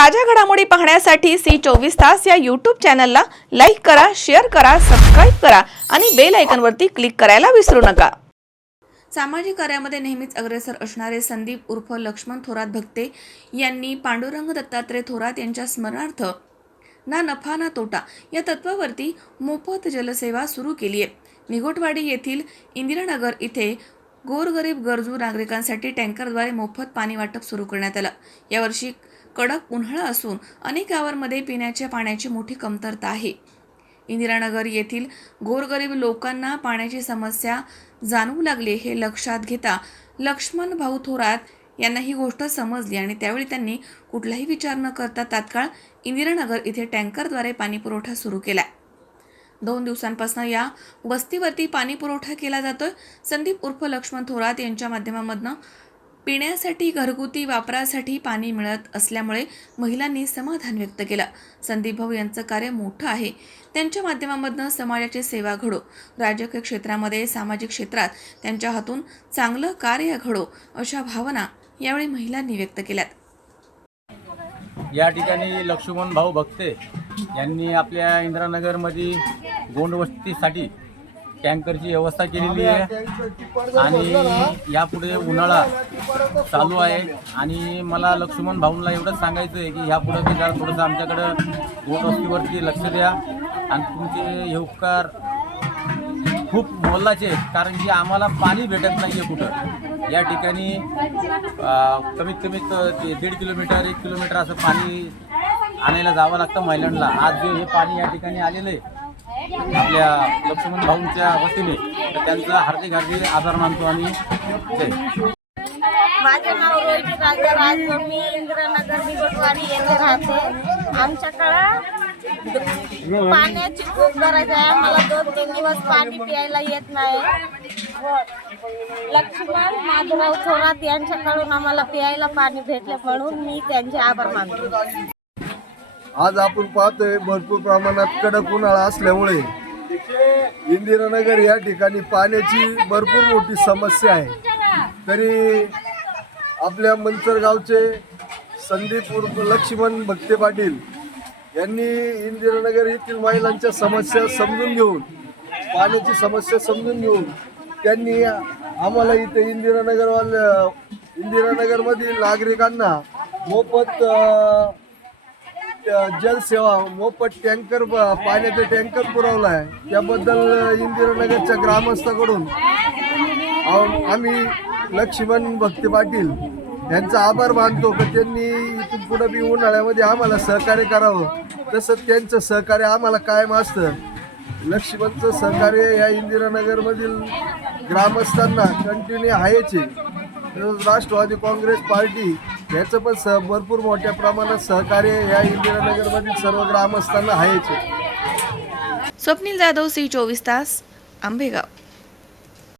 ताज्या घडामोडी पाहण्यासाठी सी चोवीस तास या यूट्यूब चॅनलला लाईक करा शेअर करा सबस्क्राईब करा आणि बेल आयकनवरती क्लिक करायला विसरू नका. सामाजिक कार्यामध्ये नेहमीच अग्रेसर असणारे संदीप उर्फ लक्ष्मण थोरात भक्ते यांनी पांडुरंग दत्तात्रय थोरात यांच्या स्मरणार्थ ना नफा ना तोटा या तत्वावरती मोफत जलसेवा सुरू केली आहे. निगोटवाडी येथील इंदिरानगर इथे गोरगरीब गरजू नागरिकांसाठी टँकरद्वारे मोफत पाणी वाटप सुरू करण्यात आलं. यावर्षी कडक उन्हाळा असून अनेक गावांमध्ये पिण्याच्या पाण्याची मोठी कमतरता आहे. इंदिरानगर येथील गोरगरीब लोकांना पाण्याची समस्या जाणवू लागली हे लक्षात घेता लक्ष्मण भाऊ थोरात यांना ही गोष्ट समजली आणि त्यावेळी त्यांनी कुठलाही विचार न करता तात्काळ इंदिरानगर इथे टँकरद्वारे पाणीपुरवठा सुरू केला. दोन दिवसांपासून या वस्तीवरती पाणीपुरवठा केला जातोय. संदीप उर्फ लक्ष्मण थोरात यांच्या माध्यमामधनं पिण्यासाठी घरगुती वापरासाठी पाणी मिळत असल्यामुळे महिलांनी समाधान व्यक्त केलं. संदीप भाऊ यांचं कार्य मोठं आहे. त्यांच्या माध्यमामधनं समाजाची सेवा घडो. राजकीय क्षेत्रामध्ये सामाजिक क्षेत्रात त्यांच्या हातून चांगलं कार्य घडो अशा भावना यावेळी महिलांनी व्यक्त केल्यात. या ठिकाणी लक्ष्मण भाऊ भक्ते यांनी आपल्या इंदिरानगरमध्ये गोंडवस्तीसाठी टँकरची व्यवस्था केलेली आहे. आणि यापुढे उन्हाळा चालू आहे. आणि मला लक्ष्मण भाऊंना एवढंच सांगायचं आहे की ह्यापुढे मी जरा थोडंसं आमच्याकडं गोंडवस्तीवरती लक्ष द्या. आणि तुमचे हे उपकार खूप मोलाचे आहेत कारण की आम्हाला पाणी भेटत नाही आहे कुठं. या ठिकाणी कमीत कमी त- ते दीड किलोमीटर एक किलोमीटर असं पाणी आणायला जावं लागतं महिलांना. आज जे हे पाणी या ठिकाणी आलेलं आहे आपल्या लक्ष्मण भाऊंच्या वतीने तर त्यांचा हार्दिक हार्दिक आभार मानतो आणि जय. माझे नाव रोहित राजा राज मी इंद्रनगर निगोटवाडी येथे राहते. आमच्याकडं पाण्याची खूप गरज आहे. मला दोन तीन दिवस पाणी प्यायला येत नाही. लक्ष्मण माधवराव थोरात यांच्याकडून आम्हाला प्यायला पाणी भेटले म्हणून मी त्यांचे आभार मानतो. आज आपण पाहतोय भरपूर प्रमाणात कडक उन्हाळा असल्यामुळे इंदिरानगर या ठिकाणी पाण्याची भरपूर मोठी समस्या आहे. तरी आपल्या मंचरगावचे संदीप उर्फ लक्ष्मण भक्ते पाटील यांनी इंदिरानगर येथील महिलांच्या समस्या समजून घेऊन पाण्याची समस्या समजून घेऊन त्यांनी आम्हाला इथे इंदिरानगरवाल्या इंदिरानगरमधील नागरिकांना मोफत जलसेवा मोफत टँकर ब- पाण्याचा टँकर पुरवला आहे त्याबद्दल इंदिरानगरच्या ग्रामस्थाकडून आम्ही लक्ष्मण भक्ती पाटील यांचा आभार मानतो की त्यांनी इथून पुढे बी उन्हाळ्यामध्ये आम्हाला सहकार्य करावं. तसंच त्यांचं सहकार्य आम्हाला कायम असतं. लक्ष्मणचं सहकार्य या इंदिरानगरमधील ग्रामस्थांना कंटिन्यू आहेच आहे. राष्ट्रवादी काँग्रेस पार्टी याचं पण सह भरपूर मोठ्या प्रमाणात सहकार्य या इंदिरानगरमधील सर्व ग्रामस्थांना आहेच. स्वप्नील जाधव सी चोवीस तास आंबेगाव.